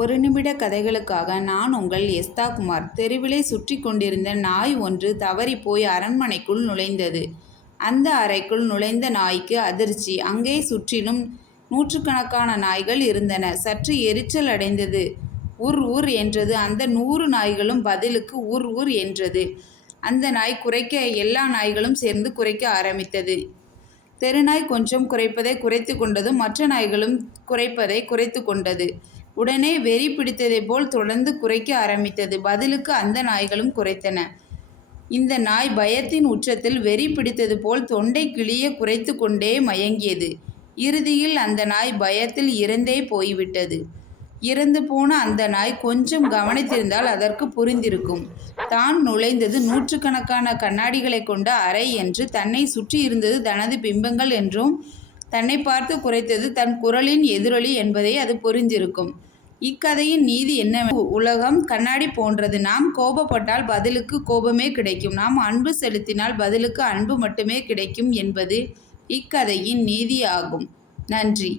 ஒரு நிமிட கதைகளுக்காக நான் உங்கள் எஸ்தா குமார். தெருவிலே சுற்றி கொண்டிருந்த நாய் ஒன்று தவறிப்போய் அரண்மனைக்குள் நுழைந்தது. அந்த அறைக்குள் நுழைந்த நாய்க்கு அதிர்ச்சி. அங்கே சுற்றிலும் நூற்றுக்கணக்கான நாய்கள் இருந்தன. சற்று எரிச்சல் அடைந்தது. உர் உர் என்றது. அந்த 100 நாய்களும் பதிலுக்கு உர் உர் என்றது. அந்த நாய் குரைக்க எல்லா நாய்களும் சேர்ந்து குரைக்க ஆரம்பித்தது. தெருநாய் கொஞ்சம் குரைப்பதை குறைத்து கொண்டது. மற்ற நாய்களும் குரைப்பதை குறைத்து கொண்டது. உடனே வெறி பிடித்ததைப் போல் தொடர்ந்து குரைக்க ஆரம்பித்தது. பதிலுக்கு அந்த நாய்களும் குரைத்தன. இந்த நாய் பயத்தின் உச்சத்தில் வெறி பிடித்தது போல் தொண்டை கிழிய குரைத்து கொண்டே மயங்கியது. இறுதியில் அந்த நாய் பயத்தில் இறந்தே போய்விட்டது. இறந்து போன அந்த நாய் கொஞ்சம் கவனித்திருந்தால் அதற்கு புரிந்திருக்கும். தான் நுழைந்தது நூற்றுக்கணக்கான கண்ணாடிகளை கொண்ட அறை என்று, தன்னை சுற்றி இருந்தது தனது பிம்பங்கள் என்றும், தன்னை பார்த்து குரைத்தது தன் குரலின் எதிரொலி என்பதை அது புரிந்திருக்கும். இக்கதையின் நீதி என்னவென்றால், உலகம் கண்ணாடி போன்றது. நாம் கோபப்பட்டால் பதிலுக்கு கோபமே கிடைக்கும். நாம் அன்பு செலுத்தினால் பதிலுக்கு அன்பு மட்டுமே கிடைக்கும் என்பது இக்கதையின் நீதி ஆகும். நன்றி.